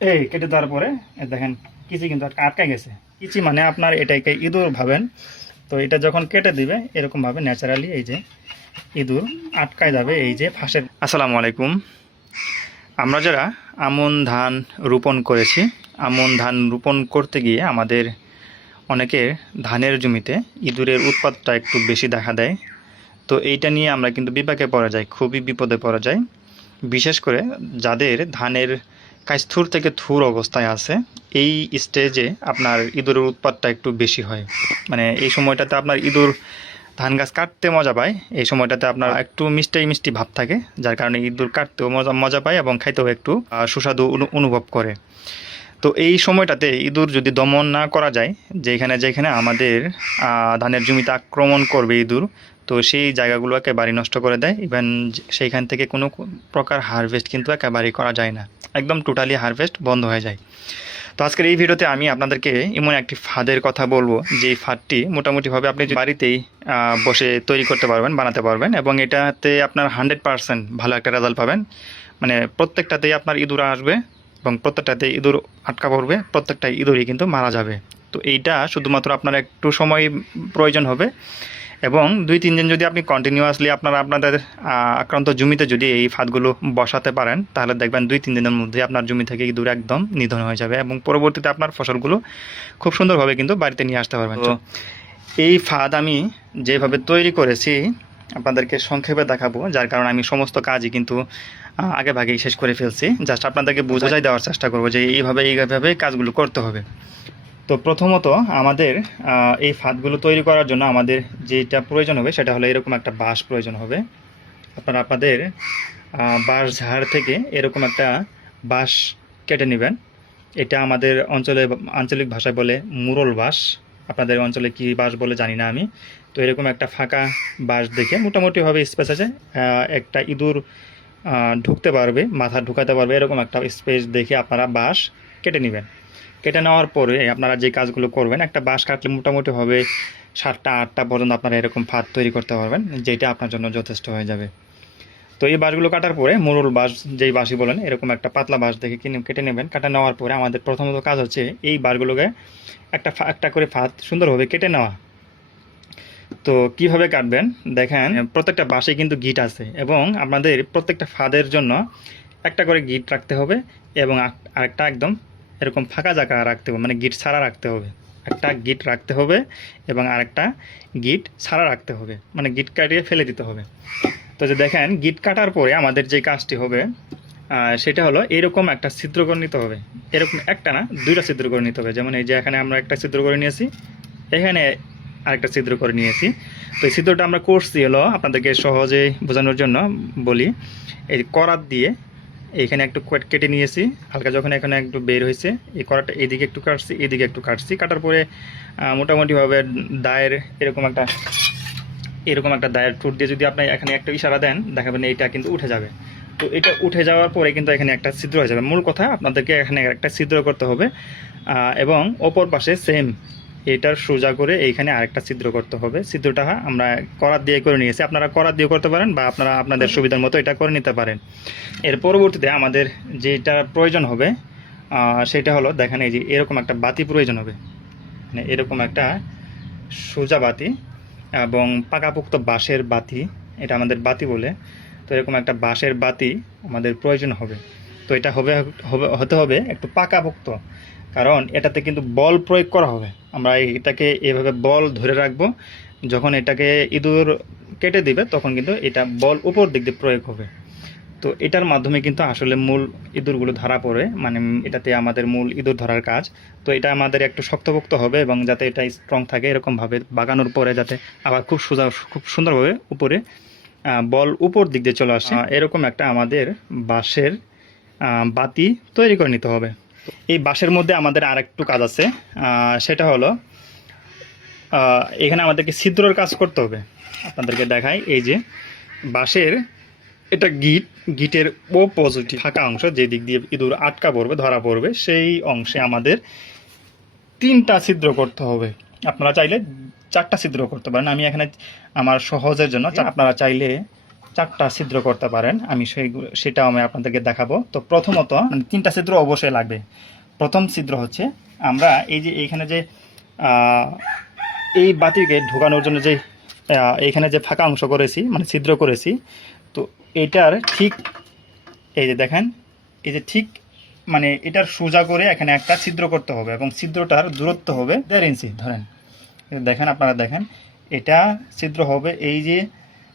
এই কেটে দেওয়ার পরে দেখেন কিচি কিন্তু আটকে গেছে। কিচি মানে আপনার এটাকে ইঁদুর ভাবেন। তো এটা যখন কেটে দিবে এরকমভাবে ন্যাচারালি এই যে ইঁদুর আটকায় যাবে এই যে ফাঁসের। আসসালামু আলাইকুম। আমরা যারা আমন ধান রোপণ করেছি, আমন ধান রোপণ করতে গিয়ে আমাদের অনেকের ধানের জমিতে ইঁদুরের উৎপাতটা একটু বেশি দেখা দেয়। তো এইটা নিয়ে আমরা কিন্তু বিপাকে পড়া যাই, খুবই বিপদে পড়া যায়। বিশেষ করে যাদের ধানের কাইস্থুর থেকে থুর অবস্থায় আছে, এই স্টেজে আপনার ইঁদুরের উৎপাতটা একটু বেশি হয়। মানে এই সময়টাতে আপনার ইঁদুর ধান গাছ কাটতে মজা পায়। এই সময়টাতে আপনার একটু মিষ্টি মিষ্টি ভাব থাকে, যার কারণে ইঁদুর কাটতেও মজা পায় এবং খাইতেও একটু সুস্বাদু অনুভব করে। তো এই সময়টাতে ইঁদুর যদি দমন না করা যায়, যেখানে যেখানে আমাদের ধানের জমিতে আক্রমণ করবে ইঁদুর, তো সেই জায়গাগুলো একেবারেই নষ্ট করে দেয়। ইভেন সেইখান থেকে কোনো প্রকার হারভেস্ট কিন্তু একেবারেই করা যায় না, একদম টোটালি হারভেস্ট বন্ধ হয়ে যায়। তো আজকের এই ভিডিওতে আমি আপনাদেরকে এমন একটি ফাঁদের কথা বলবো, যে ফাঁদটি মোটামুটিভাবে আপনি বাড়িতেই বসে তৈরি করতে পারবেন, বানাতে পারবেন, এবং এটাতে আপনার 100% ভালো একটা রেজাল্ট পাবেন। মানে প্রত্যেকটাতেই আপনার ইঁদুর আসবে এবং প্রত্যেকটাতেই ইঁদুর আটকা পড়বে, প্রত্যেকটা ইঁদুরই কিন্তু মারা যাবে। তো এইটা শুধুমাত্র আপনার একটু সময় প্রয়োজন হবে, এবং 2-3 দিন যদি আপনি কন্টিনিউয়াসলি আপনাদের আক্রান্ত জমিতে যদি এই ফাঁদগুলো বসাতে পারেন, তাহলে দেখবেন 2-3 দিনের মধ্যে আপনার জমি থেকে ইঁদুর একদম নিধন হয়ে যাবে, এবং পরবর্তীতে আপনার ফসলগুলো খুব সুন্দরভাবে কিন্তু বাড়িতে নিয়ে আসতে পারবেন। তো এই ফাঁদ আমি যেভাবে তৈরি করেছি আপনাদেরকে সংক্ষেপে দেখাবো, যার কারণে আমি সমস্ত কাজই কিন্তু আগে ভাগেই শেষ করে ফেলছি। জাস্ট আপনাদেরকে বোঝাই দেওয়ার চেষ্টা করবো যে এইভাবে কাজগুলো করতে হবে। তো প্রথমত আমাদের এই ফাঁদগুলো তৈরি করার জন্য আমাদের যেটা প্রয়োজন হবে সেটা হলো এরকম একটা বাঁশ প্রয়োজন হবে। আপনারা আপনাদের বাঁশ ঝাড় থেকে এরকম একটা বাঁশ কেটে নেবেন। এটা আমাদের আঞ্চলিক ভাষায় বলে মুরল বাঁশ, আপনাদের অঞ্চলে কি বাঁশ বলে জানি না আমি। তো এরকম একটা ফাঁকা বাঁশ দেখে মোটামুটিভাবে স্পেস আছে, একটা ইঁদুর ঢুকতে পারবে, মাথা ঢুকাতে পারবে, এরকম একটা স্পেস দেখে আপনারা বাঁশ কেটে নেবেন। কেটে নেওয়ার পরে আপনারা যে কাজগুলো করবেন, একটা বাঁশ কাটলে মোটামুটি হবে 7টা-8টা পর্যন্ত আপনারা এরকম ফাঁদ তৈরি করতে পারবেন, যেটা আপনার জন্য যথেষ্ট হয়ে যাবে। তো এই বাঁশগুলো কাটার পরে মুরুল বাঁশ যেই বাঁশই বলেন, এরকম একটা পাতলা বাঁশ দেখে কেটে নেবেন। কাটা নেওয়ার পরে আমাদের প্রথমত কাজ হচ্ছে এই বাঁশগুলোকে একটা করে ফাঁদ সুন্দরভাবে কেটে নেওয়া। তো কিভাবে কাটবেন দেখেন, প্রত্যেকটা বাঁশে কিন্তু গিট আছে, এবং আপনাদের প্রত্যেকটা ফাঁদের জন্য একটা করে গিট রাখতে হবে, এবং আরেকটা একদম এরকম ফাঁকা জায়গা রাখতে হবে, মানে গিট ছাড়া রাখতে হবে। একটা গিট রাখতে হবে এবং আরেকটা গিট ছাড়া রাখতে হবে, মানে গিট কাটিয়ে ফেলে দিতে হবে। তো যে দেখেন, গিট কাটার পরে আমাদের যে কাজটি হবে সেটা হলো এরকম একটা ছিদ্র করে নিতে হবে। এরকম একটা না, 2টা ছিদ্র করে নিতে হবে। যেমন এই যে এখানে আমরা একটা ছিদ্র করে নিয়েছি, এখানে আরেকটা ছিদ্র করে নিয়েছি। তো এই ছিদ্রটা আমরা করছি হলো আপনাদেরকে সহজে বোঝানোর জন্য বলি, এই করাত দিয়ে এইখানে একটু কেটে নিয়েছি হালকা, যখন এখানে একটু বের হয়েছে এই করাটা এইদিকে একটু কাটছি, এইদিকে একটু কাটছি। কাটার পরে মোটামুটিভাবে দায়ের এরকম একটা দায়ের টুট দিয়ে যদি আপনি এখানে একটা ইশারা দেন, দেখাবেন এইটা কিন্তু উঠে যাবে। তো এটা উঠে যাওয়ার পরে কিন্তু এখানে একটা ছিদ্র হয়ে যাবে। মূল কথা, আপনাদেরকে এখানে একটা ছিদ্র করতে হবে, এবং অপর পাশে সেম এটার সোজা করে এইখানে আরেকটা ছিদ্র করতে হবে। ছিদ্রটা আমরা করাত দিয়ে করে নিয়েছি, আপনারা করাত দিয়ে করতে পারেন, বা আপনারা আপনাদের সুবিধার মতো এটা করে নিতে পারেন। এর পরবর্তীতে আমাদের যেটা প্রয়োজন হবে সেটা হলো দেখেন, এই যে এরকম একটা বাতি প্রয়োজন হবে, মানে এরকম একটা সোজা বাতি এবং পাকাপোক্ত বাঁশের বাতি, এটা আমাদের বাতি বলে। তো এরকম একটা বাঁশের বাতি আমাদের প্রয়োজন হবে। তো এটা হতে হবে একটু পাকাপোক্ত, কারণ এটাতে কিন্তু বল প্রয়োগ করা হবে। আমরা এটাকে এভাবে বল ধরে রাখবো, যখন এটাকে ইঁদুর কেটে দিবে তখন কিন্তু এটা বল উপর দিক দিয়ে প্রয়োগ হবে। তো এটার মাধ্যমে কিন্তু আসলে মূল ইঁদুরগুলো ধরা পড়ে, মানে এটাতে আমাদের মূল ইঁদুর ধরার কাজ। তো এটা আমাদের একটু শক্তপোক্ত হবে, এবং যাতে এটা স্ট্রং থাকে এরকমভাবে বাগানোর পরে যাতে আবার খুব সুন্দরভাবে উপরে বল উপর দিক দিয়ে চলে আসে, এরকম একটা আমাদের বাঁশের বাতি তৈরি করে নিতে হবে। এই বাঁশের মধ্যে আমাদের আরেকটু কাজ আছে, সেটা হলো এখানে আমাদেরকে ছিদ্রর কাজ করতে হবে। আপনাদেরকে দেখাই, এই যে বাঁশের এটা গিটের অপোজিট ফাঁকা অংশ, যে দিক দিয়ে ইঁদুর আটকা পড়বে, ধরা পড়বে, সেই অংশে আমাদের 3টা ছিদ্র করতে হবে। আপনারা চাইলে 4টা ছিদ্র করতে পারেন, আমি এখানে আমার সহজের জন্য, আপনারা চাইলে 4টা ছিদ্র করতে পারেন। আমি সেটাও আমি আপনাদেরকে দেখাবো। তো প্রথমত 3টা ছিদ্র অবশ্যই লাগবে। প্রথম ছিদ্র হচ্ছে আমরা এই যে এইখানে যে এই বাতিকে ঢোকানোর জন্য যে এইখানে যে ফাঁকা অংশ করেছি, মানে ছিদ্র করেছি, তো এটার ঠিক এই যে দেখেন, এই যে ঠিক মানে এটার সোজা করে এখানে একটা ছিদ্র করতে হবে এবং ছিদ্রটার দূরত্ব হবে 1.5 ইঞ্চি। ধরেন দেখেন, আপনারা দেখেন, এটা ছিদ্র হবে এই যে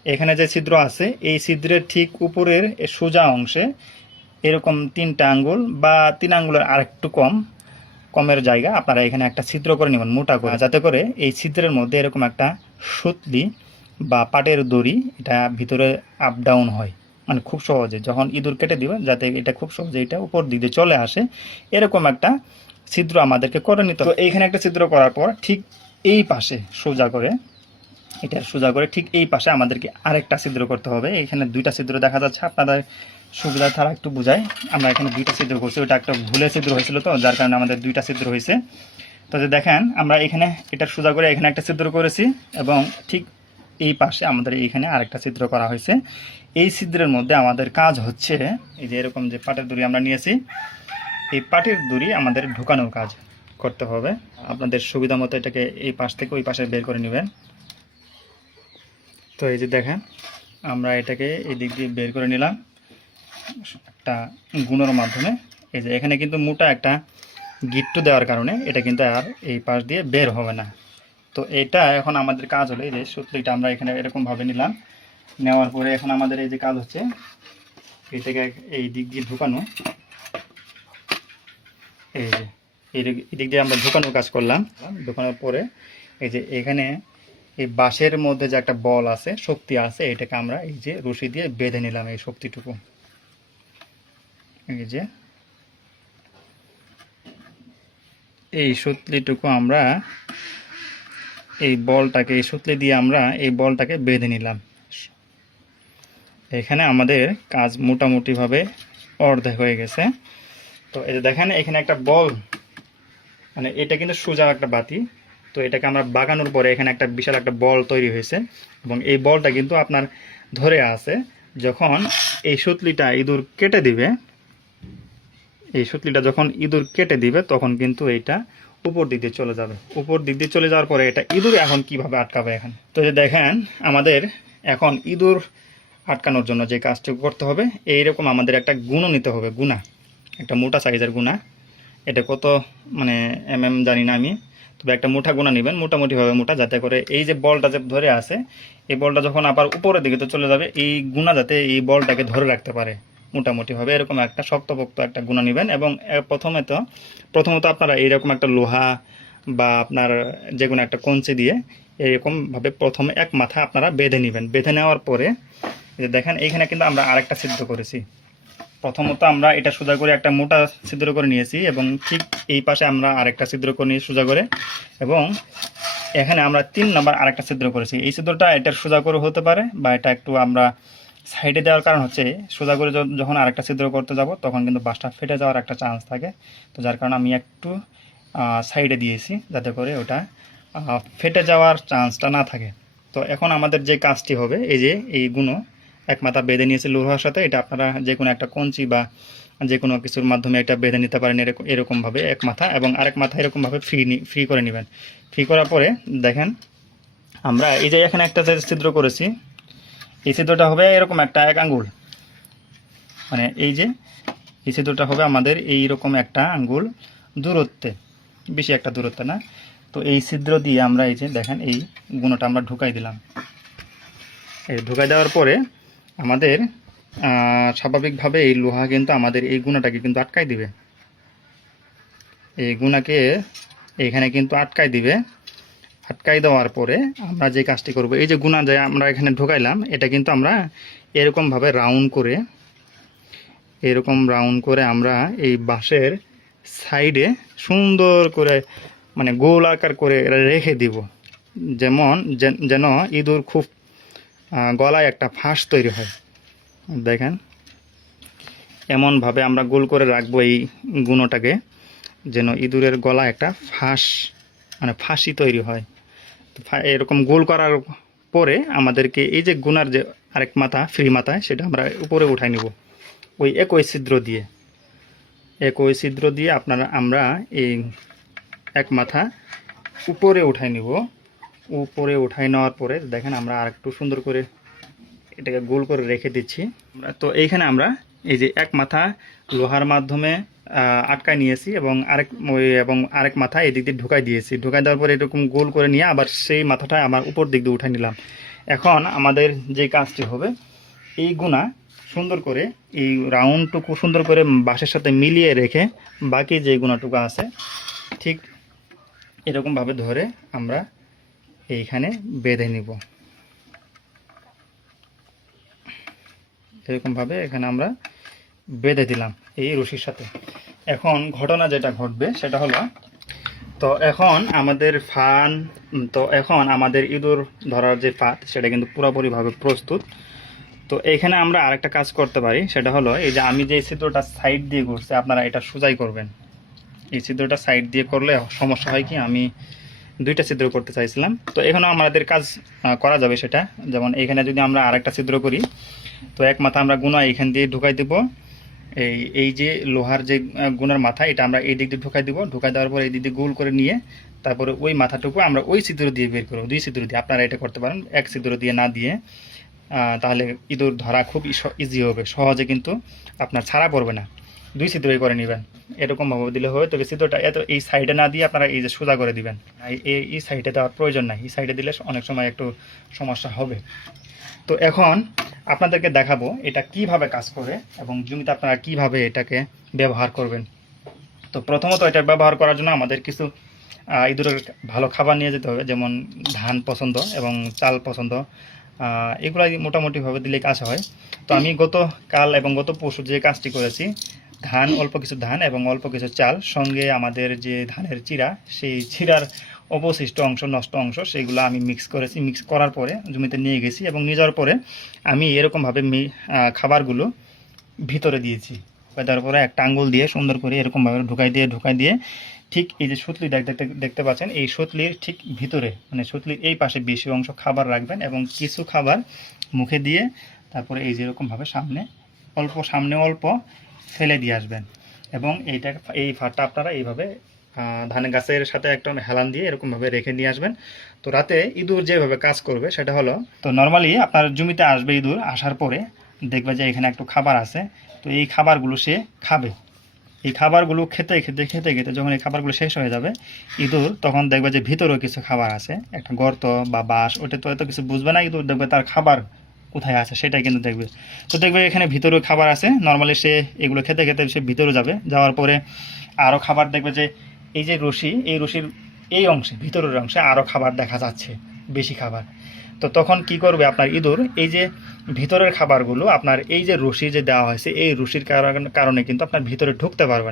এখানে যে ছিদ্র আছে এই ছিদ্রের ঠিক উপরের সোজা অংশে এরকম 3টা আঙ্গুল বা 3 আঙ্গুলের আরেকটু কমের জায়গা আপনারা এখানে একটা ছিদ্র করে নেবেন মোটা করে, যাতে করে এই ছিদ্রের মধ্যে এরকম একটা সুতলি বা পাটের দড়ি এটা ভিতরে আপ ডাউন হয়, মানে খুব সহজে যখন ইঁদুর কেটে দিবে যাতে এটা খুব সহজে এটা উপর দিকে চলে আসে, এরকম একটা ছিদ্র আমাদেরকে করে নিতে হবে। তো এইখানে একটা ছিদ্র করার পর ঠিক এই পাশে সোজা করে, এটা সোজা করে ঠিক এই পাশে আমাদেরকে আরেকটা ছিদ্র করতে হবে। এখানে 2টা ছিদ্র দেখা যাচ্ছে, আপনাদের সুবিধা ছাড়া একটু বুঝাই। আমরা এখানে 2টা ছিদ্র করছি, ওটা একটা ভুলে ছিদ্র হয়েছিল, তো যার কারণে আমাদের 2টা ছিদ্র হয়েছে। তো যে দেখেন, আমরা এখানে এটা সোজা করে এখানে একটা ছিদ্র করেছি এবং ঠিক এই পাশে আমাদের এইখানে আরেকটা ছিদ্র করা হয়েছে। এই ছিদ্রের মধ্যে আমাদের কাজ হচ্ছে এই যে এরকম যে পাটের দড়ি আমরা নিয়েছি, এই পাটের দড়ি আমাদের ঢোকানোর কাজ করতে হবে। আপনাদের সুবিধা মতো এটাকে এই পাশ থেকে ওই পাশে বের করে নেবেন। তো এই যে দেখেন, আমরা এটাকে এই দিক দিয়ে বের করে নিলাম একটা গুণের মাধ্যমে। এই যে এখানে কিন্তু মোটা একটা গিট্টু দেওয়ার কারণে এটা কিন্তু আর এই পাশ দিয়ে বের হবে না। তো এটা এখন আমাদের কাজ হলো, এই যে সুতলিটা আমরা এখানে এরকমভাবে নিলাম, নেওয়ার পরে এখন আমাদের এই যে কাজ হচ্ছে এটাকে এই দিক দিয়ে ঢুকানো। এই যে এই দিক দিয়ে আমরা ঢুকানোর কাজ করলাম। ঢুকানোর পরে এই যে এখানে এই বাঁশের মধ্যে যে একটা বল আছে, শক্তি আছে, এটাকে আমরা এই যে রশি দিয়ে বেঁধে নিলাম এই শক্তিটুকু। এই যে এই সুতলিটুকু আমরা এই বলটাকে, এই সুতলি দিয়ে আমরা এই বলটাকে বেঁধে নিলাম। এখানে আমাদের কাজ মোটামুটিভাবে অর্ধেক হয়ে গেছে। তো এই যে দেখেন, এখানে একটা বল, মানে এটা কিন্তু সোজা একটা বাতি, তো এটাকে আমরা বাগানোর পরে এখানে একটা বিশাল একটা বল তৈরি হয়েছে এবং এই বলটা কিন্তু আপনার ধরে আছে। যখন এই সুতলিটা ইঁদুর কেটে দিবে, এই সুতলিটা যখন ইঁদুর কেটে দিবে তখন কিন্তু এইটা উপর দিক দিয়ে চলে যাবে। উপর দিক দিয়ে চলে যাওয়ার পরে এটা ইঁদুর এখন কিভাবে আটকাবে এখন, তো যে দেখেন, আমাদের এখন ইঁদুর আটকানোর জন্য যে কাজটুকু করতে হবে, এইরকম আমাদের একটা গুণা নিতে হবে, গুণা, একটা মোটা সাইজের গুণা। এটা কত মানে জানি না আমি, তবে একটা মোটা গুণা নেবেন, মোটামুটিভাবে মোটা, যাতে করে এই যে বলটা যে ধরে আছে, এই বলটা যখন আবার উপরের দিকে তো চলে যাবে, এই গুণা যাতে এই বলটাকে ধরে রাখতে পারে মোটামুটিভাবে, এরকম একটা শক্তপোক্ত একটা গুণা নেবেন। এবং প্রথমত আপনারা এইরকম একটা লোহা বা আপনার যে কোনো একটা কঞ্চি দিয়ে এরকমভাবে প্রথমে এক মাথা আপনারা বেঁধে নেবেন। বেঁধে নেওয়ার পরে যে দেখেন, এইখানে কিন্তু আমরা আরেকটা ছিদ্র করেছি। প্রথমত আমরা এটা সোজা করে একটা মোটা ছিদ্র করে নিয়েছি এবং ঠিক এই পাশে আমরা আরেকটা ছিদ্র করে নিয়ে সোজা করে, এবং এখানে আমরা 3 নম্বর আরেকটা ছিদ্র করেছি। এই ছিদ্রটা এটার সোজা করে হতে পারে বা এটা একটু আমরা সাইডে দেওয়ার কারণ হচ্ছে সোজা করে যখন আরেকটা ছিদ্র করতে যাব তখন কিন্তু বাঁশটা ফেটে যাওয়ার একটা চান্স থাকে। তো যার কারণে আমি একটু সাইডে দিয়েছি যাতে করে ওটা ফেটে যাওয়ার চান্সটা না থাকে। তো এখন আমাদের যে কাজটি হবে, এই যে এই গুণো এক মাথা বেঁধে নিয়েছে লোহার সাথে, এটা আপনারা যে কোনো একটা কঞ্চি বা যে কোনো কিছুর মাধ্যমে এটা বেঁধে নিতে পারেন এরকমভাবে এক মাথা, এবং আরেক মাথা এরকমভাবে ফ্রি করে নেবেন। ফ্রি করার পরে দেখেন, আমরা এই যে এখানে একটা যে ছিদ্র করেছি, এই ছিদ্রটা হবে এরকম একটা 1 আঙ্গুল, মানে এই যে এই ছিদ্রটা হবে আমাদের এইরকম একটা আঙ্গুল দূরত্বে, বেশি একটা দূরত্ব না। তো এই ছিদ্র দিয়ে আমরা এই যে দেখেন এই গুণটা আমরা ঢুকাই দিলাম। এই ঢুকাই দেওয়ার পরে আমাদের স্বাভাবিকভাবে এই লোহা কিন্তু আমাদের এই গুণাটাকে কিন্তু আটকাই দিবে। এই গুণাকে এইখানে কিন্তু আটকাই দিবে। আটকাই দেওয়ার পরে আমরা যে কাজটি করব, এই যে গুণা যে আমরা এখানে ঢুকাইলাম, এটা কিন্তু আমরা এরকমভাবে রাউন্ড করে আমরা এই বাঁশের সাইডে সুন্দর করে মানে গোল আকার করে রেখে দিব, যেন ইঁদুর খুব গলায় একটা ফাঁস তৈরি হয়। দেখেন, এমনভাবে আমরা গোল করে রাখবো এই গুণটাকে, যেন ইঁদুরের গলা একটা মানে ফাঁসি তৈরি হয়। তো এরকম গোল করার পরে আমাদেরকে এই যে গুণার যে আরেক মাথা ফ্রি মাথায় সেটা আমরা উপরে উঠাই নেব ওই একই ছিদ্র দিয়ে আমরা এই এক মাথা উপরে উঠাই নেব। উপরে উঠাই নেওয়ার পরে দেখেন আমরা আর একটু সুন্দর করে এটাকে গোল করে রেখে দিচ্ছি। তো এইখানে আমরা এই যে এক মাথা লোহার মাধ্যমে আটকায় নিয়েছি এবং আরেক মাথা এদিক দিয়ে ঢুকাই দিয়েছি। ঢুকাই দেওয়ার পরে এরকম গোল করে নিয়ে আবার সেই মাথাটা আমার উপর দিক দিয়ে উঠাই নিলাম। এখন আমাদের যে কাজটি হবে, এই গুণা সুন্দর করে এই রাউন্ডটুকু সুন্দর করে বাঁশের সাথে মিলিয়ে রেখে বাকি যে গুণাটুকু আছে ঠিক এরকমভাবে ধরে আমরা এইখানে বেঁধে নিব। এরকমভাবে এখানে আমরা বেঁধে দিলাম এই রশির সাথে। এখন ঘটনা যেটা ঘটবে সেটা হলো, এখন আমাদের ইঁদুর ধরার যে ফাঁদ সেটা কিন্তু পুরোপুরিভাবে প্রস্তুত। তো এইখানে আমরা আরেকটা কাজ করতে পারি, সেটা হলো এই যে আমি যে ছিদ্রটা সাইড দিয়ে করছি আপনারা এটা সোজাই করবেন। এই ছিদ্রটা সাইড দিয়ে করলে সমস্যা হয় কি, আমি দুইটা ছিদ্র করতে চাইছিলাম। তো এখানেও আমাদের কাজ করা যাবে সেটা, যেমন এখানে যদি আমরা আরেকটা ছিদ্র করি তো এক মাথা আমরা গুণা এখান দিয়ে ঢুকাই দেব। এই যে লোহার যে গুণার মাথা এটা আমরা এই দিক দিয়ে ঢুকাই দেবো। ঢুকাই দেওয়ার পর এই দিক দিয়ে গোল করে নিয়ে তারপরে ওই মাথাটুকু আমরা ওই ছিদ্র দিয়ে বের করবো, দুই ছিদ্র দিয়ে। আপনারা এটা করতে পারেন এক ছিদ্র দিয়ে না দিয়ে, তাহলে ইঁদুর ধরা খুব ইজি হবে, সহজে কিন্তু আপনার ছাড়া পড়বে না। দুই ছিদ্রই করে নেবেন, এরকমভাবে দিলে হবে। তবে ছিদ্রটা এই সাইডে না দিয়ে আপনারা এই যে সোজা করে দিবেন, এই সাইডে দেওয়ার প্রয়োজন নাই। এই সাইডে দিলে অনেক সময় একটু সমস্যা হবে। তো এখন আপনাদেরকে দেখাবো এটা কিভাবে কাজ করে এবং জমিতে আপনারা কিভাবে এটাকে ব্যবহার করবেন। তো প্রথমত এটা ব্যবহার করার জন্য আমাদের কিছু ইঁদুরের ভালো খাবার নিয়ে যেতে হবে, যেমন ধান পছন্দ এবং চাল পছন্দ, এগুলাই মোটামুটিভাবে দিলে কাজ হয়। তো আমি গতকাল এবং গত পরশু যে কাজটি করেছি, অল্প কিছু ধান এবং অল্প কিছু চাল, সঙ্গে আমাদের যে ধানের চিরা, সেই চিরার অবশিষ্ট অংশ, নষ্ট অংশ, সেগুলো আমি মিক্স করেছি। মিক্স করার পরে জমিতে নিয়ে গেছি এবং নিয়ে যাওয়ার পরে আমি এরকমভাবে খাবারগুলো ভিতরে দিয়েছি। তারপরে একটা আঙ্গুল দিয়ে সুন্দর করে এরকমভাবে ঢুকাই দিয়ে ঠিক এই যে সুতলি দেখতে পাচ্ছেন, এই সুতলির ঠিক ভিতরে, মানে সুতলির এই পাশে বেশি অংশ খাবার রাখবেন এবং কিছু খাবার মুখে দিয়ে তারপরে এই যেরকমভাবে সামনে অল্প ফেলে দিয়ে আসবেন। এবং এই ফাটটা আপনারা এইভাবে ধানের গাছের সাথে একটা হেলান দিয়ে এরকমভাবে রেখে নিয়ে আসবেন। তো রাতে ইঁদুর যেভাবে কাজ করবে সেটা হলো, তো নর্মালি আপনার জমিতে আসবে ইঁদুর, আসার পরে দেখবে যে এখানে একটু খাবার আছে। তো এই খাবারগুলো সে খাবে। এই খাবারগুলো খেতে যখন এই খাবারগুলো শেষ হয়ে যাবে, ইঁদুর তখন দেখবে যে ভিতরেও কিছু খাবার আছে, একটা গর্ত বা বাঁশ, ওটা তো এত কিছু বুঝবে না। ইঁদুর দেখবে তার খাবার কোথায় আছে সেটাই কিন্তু দেখবে। তো দেখবে এখানে ভিতরেও খাবার আছে, নর্মালি সে এগুলো খেতে সে ভিতরে যাবে। যাওয়ার পরে আরও খাবার দেখবে যে এই যে এই রশির এই অংশে, ভিতরের অংশে আরও খাবার দেখা যাচ্ছে, বেশি খাবার। তো তখন কি করবে আপনার ইঁদুর, এই যে ভিতরের খাবারগুলো আপনার এই যে রশি যে দেওয়া হয়েছে, এই রশির কারণে কিন্তু আপনার ভিতরে ঢুকতে পারবে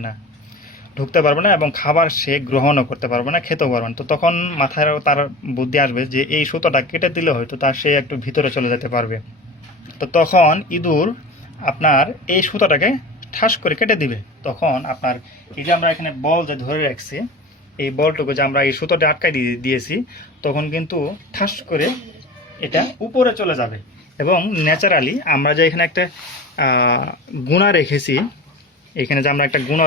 না এবং খাবার সে গ্রহণও করতে পারবে না, খেতেও পারবে না। তো তখন মাথায় তার বুদ্ধি আসবে যে এই সুতোটা কেটে দিলে হয়তো তার সে একটু ভিতরে চলে যেতে পারবে। তো তখন ইঁদুর আপনার এই সুতোটাকে ঠাস করে কেটে দিবে। তখন আপনার এই যে আমরা এখানে বল যে ধরে রাখছি, এই বলটুকু যে আমরা এই সুতোটা আটকাই দিয়েছি, তখন কিন্তু ঠাস করে এটা উপরে চলে যাবে। এবং ন্যাচারালি আমরা যে এখানে একটা গুণা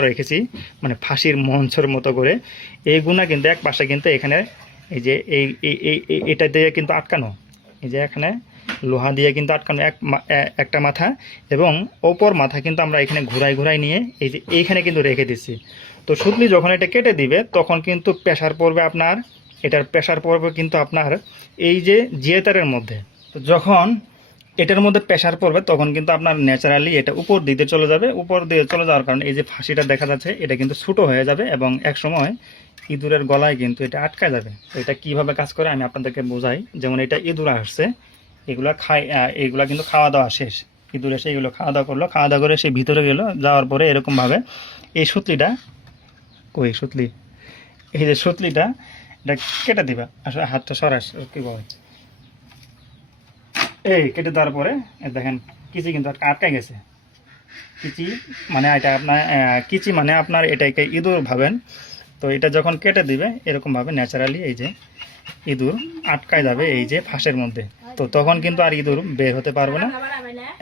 রেখেছি, মানে ফাঁসির মঞ্চের মতো করে, এই গুণা কিন্তু এক পাশে কিন্তু এখানে এই যে এটা দিয়ে কিন্তু আটকানো, এই যে এখানে লোহা দিয়ে কিন্তু আটকানো একটা মাথা, এবং অপর মাথা কিন্তু আমরা এখানে ঘুরাই নিয়ে এই যে এইখানে কিন্তু রেখে দিচ্ছি। তো সুতলি যখন এটা কেটে দিবে তখন কিন্তু প্রেশার পড়বে এটার প্রেশার পড়বে কিন্তু আপনার এই যে জিয়েতারের মধ্যে। তো যখন এটার মধ্যে প্রেশার পড়বে তখন কিন্তু আপনার ন্যাচারালি এটা উপর দিকে চলে যাবে। উপর দিকে চলে যাওয়ার কারণে এই যে ফাঁসিটা দেখা যাচ্ছে এটা কিন্তু ছোটো হয়ে যাবে এবং এক সময় ইঁদুরের গলায় কিন্তু এটা আটকা যাবে। তো এটা কীভাবে কাজ করে আমি আপনাদেরকে বোঝাই। যেমন এটা ইঁদুর আসছে, এগুলা কিন্তু খাওয়া দাওয়া শেষ, ইঁদুর এসে এগুলো খাওয়া দাওয়া করলো, খাওয়া দাওয়া করে সে ভিতরে গেল, যাওয়ার পরে এরকমভাবে এই সুতলিটা এই যে সুতলিটা এটা কেটে দিবা। আসলে হাতটা সরাস কী বলে, এই কেটে দেওয়ার পরে দেখেন কিচি কিন্তু আটকে গেছে। কিচি মানে আপনার এটাকে ইঁদুর ভাবেন। তো এটা যখন কেটে দিবে এরকমভাবে ন্যাচারালি এই যে ইঁদুর আটকায় যাবে এই যে ফাঁসের মধ্যে। তো তখন কিন্তু আর ইঁদুর বের হতে পারবে না,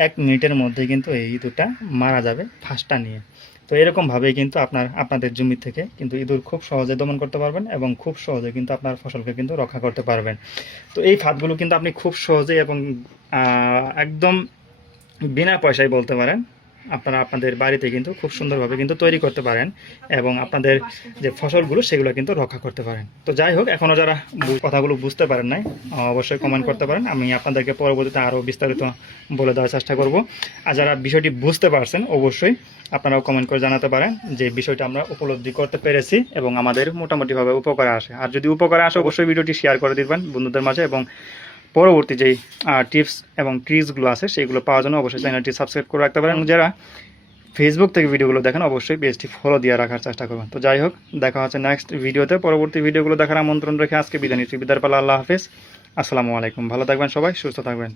1 মিনিটের মধ্যে কিন্তু এই ইঁদুরটা মারা যাবে ফাঁসটা নিয়ে। তো এরকমভাবেই কিন্তু আপনাদের জমি থেকে কিন্তু ইঁদুর খুব সহজে দমন করতে পারবেন এবং খুব সহজে কিন্তু আপনার ফসলকে কিন্তু রক্ষা করতে পারবেন। তো এই ফাঁদগুলো কিন্তু আপনি খুব সহজেই এবং একদম বিনা পয়সায় বলতে পারেন আপনারা আপনাদের বাড়িতে কিন্তু খুব সুন্দরভাবে কিন্তু তৈরি করতে পারেন এবং আপনাদের যে ফসলগুলো সেগুলো কিন্তু রক্ষা করতে পারেন। তো যাই হোক, এখনও যারা কথাগুলো বুঝতে পারেন নাই অবশ্যই কমেন্ট করতে পারেন, আমি আপনাদেরকে পরবর্তীতে আরও বিস্তারিত বলে দেওয়ার চেষ্টা করব। আর যারা বিষয়টি বুঝতে পারছেন অবশ্যই আপনারাও কমেন্ট করে জানাতে পারেন যে বিষয়টা আমরা উপলব্ধি করতে পেরেছি এবং আমাদের মোটামুটিভাবে উপকারে আসে। আর যদি উপকারে আসে অবশ্যই ভিডিওটি শেয়ার করে দিবেন বন্ধুদের মাঝে, এবং পরবর্তী যেই টিপস এবং ট্রিক্সগুলো আছে সেইগুলো পাওয়ার জন্য অবশ্যই চ্যানেলটি সাবস্ক্রাইব করে রাখতে পারেন। যারা ফেসবুক থেকে ভিডিওগুলো দেখেন অবশ্যই পেজটি ফলো দিয়ে রাখার চেষ্টা করবেন। তো যাই হোক, দেখা হচ্ছে নেক্সট ভিডিওতে। পরবর্তী ভিডিওগুলো দেখার আমন্ত্রণ রেখে আজকে বিদায় নিচ্ছি। বিদায় পালা, আল্লাহ হাফেজ, আসসালামু আলাইকুম। ভালো থাকবেন সবাই, সুস্থ থাকবেন।